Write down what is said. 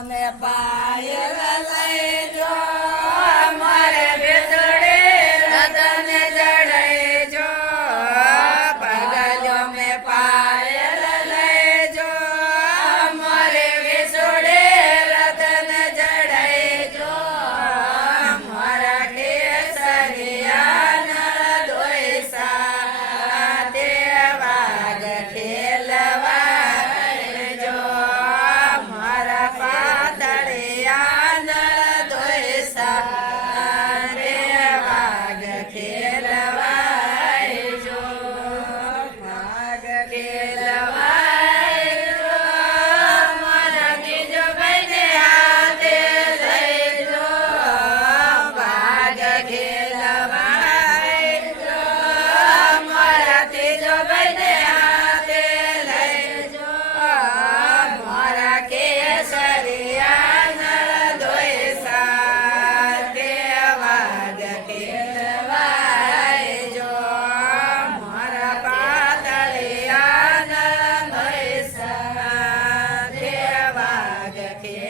અમે પાયલ લઈજો મારે બેસડે રતન જડેજો પગલો મેં પાયલ લઈજો મારે બેસડે રતન જડેજો મારા કેસરિયા નળ દોઈસા તે વાગ ખેલવાજો મારા પાતળિયા નળ દોઈસા તે વાગ ખેલવાજો વાગ ખેલવાજો મારા ત્રીજો ભાઈને હાથે લઈજો વાગ ખેલવાજો મારા ત્રીજો ભાઈને હાથે લઈજો મારા કેસરિયા નળ દોઈસા તે વાગ ખેલવાજો મારા પાતળિયા નળ દોઈસા તે વાગ ખેલવાજો